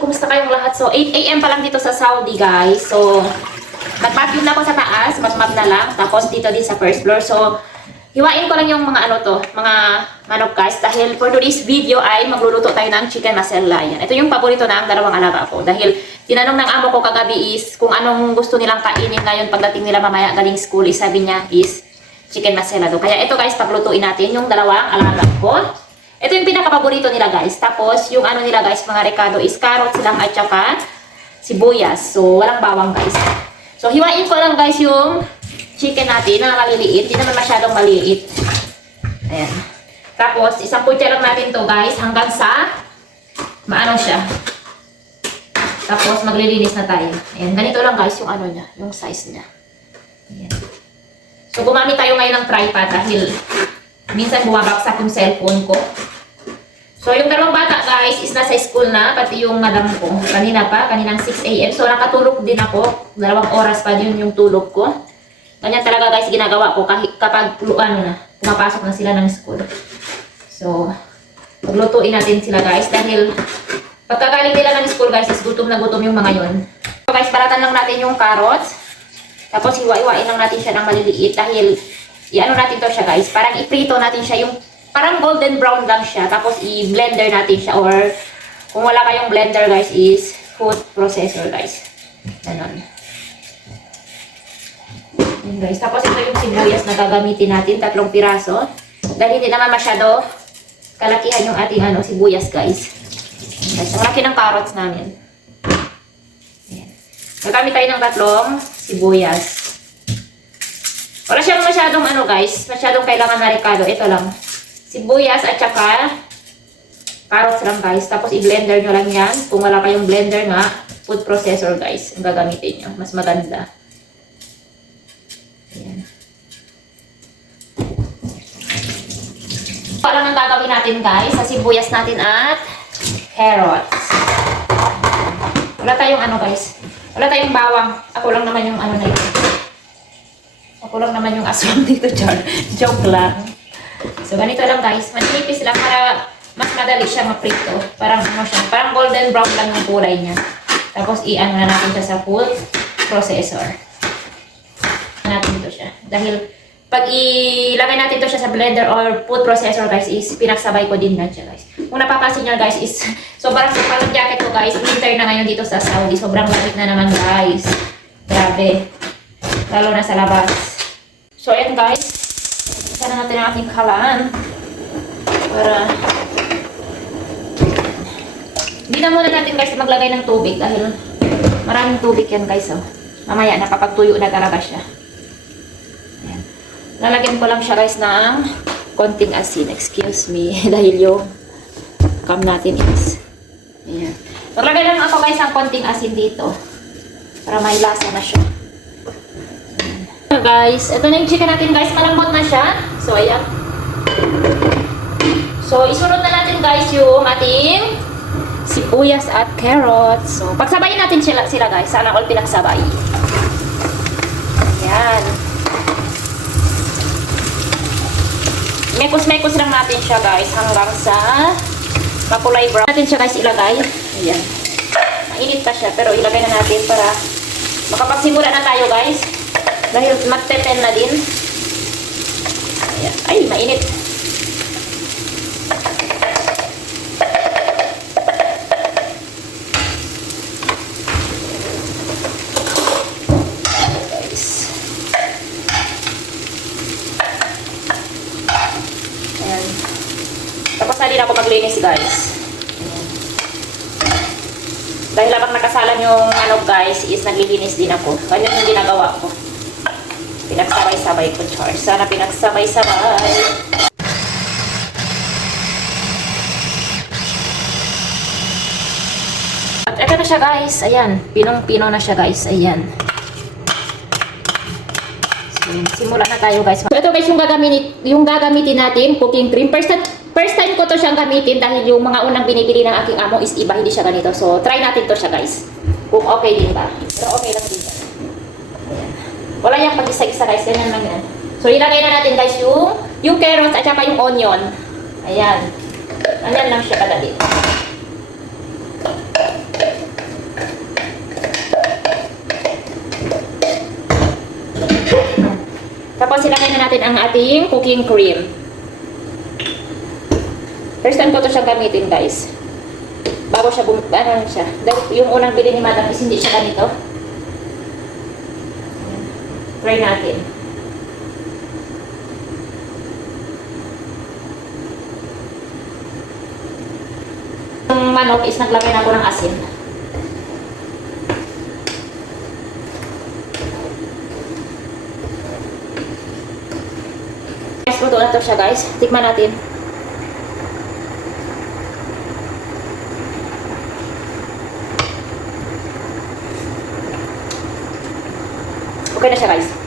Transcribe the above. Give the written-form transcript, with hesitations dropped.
kumusta kayong lahat? So, 8 AM pa lang dito sa Saudi, guys. So, nag-vacuum na ako sa taas, map na lang. Tapos dito din sa first floor. So, hiwain ko lang yung mga mga manok, guys. Dahil for today's video ay magluluto tayo ng chicken masala. Yan. Ito yung paborito ng dalawang alaga ko. Dahil tinanong ng amo ko kagabi is kung anong gusto nilang kainin ngayon pagdating nila mamaya galing school. Sabi niya is chicken masala do. Kaya ito, guys, paglutuin natin yung dalawang alaga ko. Ito yung pinaka-paborito nila, guys. Tapos, yung ano nila, guys, mga rekado is carrots lang at saka sibuyas. So, walang bawang, guys. So, hiwain ko lang, guys, yung chicken natin na maliliit. Hindi naman masyadong maliit. Ayan. Tapos, isang putya lang natin to, guys, hanggang sa maano siya. Tapos, maglilinis na tayo. Ayan. Ganito lang, guys, yung ano niya, yung size niya. Ayan. So, gumamit tayo ngayon ng tripod dahil minsan bumabagsak yung cellphone ko. So, yung dalawang bata, guys, is nasa school na, pati yung madam ko. Kaninang 6 AM. So, nakatulog din ako. 2 oras pa yun yung tulog ko. Ganyan talaga, guys, ginagawa ko kapag pumapasok na sila ng school. So, paglutuin natin sila, guys, dahil pagkagaling nila ng school, guys, is gutom na gutom yung mga yun. So, guys, balatan lang natin yung carrots. Tapos, hiwa-hiwain lang natin siya ng maliliit dahil i-ano natin to siya, guys. Parang i-prito natin siya yung parang golden brown lang siya. Tapos, i-blender natin siya. Or, kung wala kayong blender, guys, is food processor, guys. Ganon. Yan, guys. Tapos, ito yung sibuyas na gagamitin natin. 3 piraso. Dahil hindi naman masyado kalakihan yung ating sibuyas, guys. Yan, guys. Ang laki ng carrots namin. Yan. Gagamit tayo ng 3 sibuyas. Wala siyang masyadong guys. Masyadong kailangan na rekado. Ito lang. Sibuyas at saka carrots lang, guys. Tapos i-blender nyo lang yan. Kung wala kayong blender nga, food processor, guys, ang gagamitin nyo. Mas maganda. Ayan. Ito lang ang gagawin natin, guys, sa sibuyas natin at carrots. Wala tayong guys. Wala tayong bawang. Ako lang naman yung na ito. Ako lang naman yung aswang dito, joke lang. So, ganito lang, guys. Manipis lang para mas madali siya maprito. Parang parang golden brown lang yung kulay niya. Tapos, i-ano na natin siya sa food processor. Natin ito siya. Dahil, pag ilagay natin ito siya sa blender or food processor, guys, is pinagsabay ko din na siya, guys. Kung napapansin nyo, guys, is sobrang kapal ng jacket ko, guys. Winter na ngayon dito sa Saudi. Sobrang lamig na naman, guys. Grabe. Lalo na sa labas. So, ayan, guys. Isa na natin ang ating kalan. Para hindi na muna natin, guys, maglagay ng tubig dahil maraming tubig yan, guys. Oh. Mamaya, nakapagtuyo na talaga siya. Ayan. Lalagyan ko lang siya, guys, ng konting asin. Excuse me. Dahil yung cam natin is ayan. Maglagay lang ako, guys, ng konting asin dito. Para may lasa na siya. Guys, ito na yung chicken natin, guys. Malambot na siya. So, ayan. So, isunod na natin, guys, yung ating sibuyas at carrots. So, pagsabayin natin sila, guys. Sana all pinagsabay. Ayan. Mekos-mekos lang natin siya, guys, hanggang sa makulay brown. Natin siya, guys, ilagay. Ayan. Mainit pa siya, pero ilagay na natin para makapagsimula na tayo, guys. Dahil magteten na din. Ayan. Ay, mainit. Guys. Ayan. Tapos na din ako maglinis, guys. Ayan. Dahil habang nakasalan yung guys, is naglilinis din ako. Ganyan yung ginagawa ko. Pinagsabay-sabay ko, Char. Sana pinagsabay-sabay. At ito na siya, guys. Ayan. Pinong-pino na siya, guys. Ayan. So, simula na tayo, guys. So, ito, guys, yung gagamitin natin, cooking cream. First time ko to siyang gamitin dahil yung mga unang binibili ng aking amo is iba, hindi siya ganito. So, try natin to siya, guys. Kung okay din ba. Pero okay lang din. Wala yung pag-isa-isa, guys. Ganyan lang yan. So, ilagay na natin, guys, yung carrots at saka yung onion. Ayan. Ayan lang siya kadali. Tapos ilagay na natin ang ating cooking cream. First time ko to siya gamitin, guys. Bago siya ano siya. Dahil yung unang bili ni Madam is hindi siya ganito. Try natin. Yung manok is naglagay na ako ng asin. Guys, luto na to siya, guys. Tikman natin. Okay na siya, guys.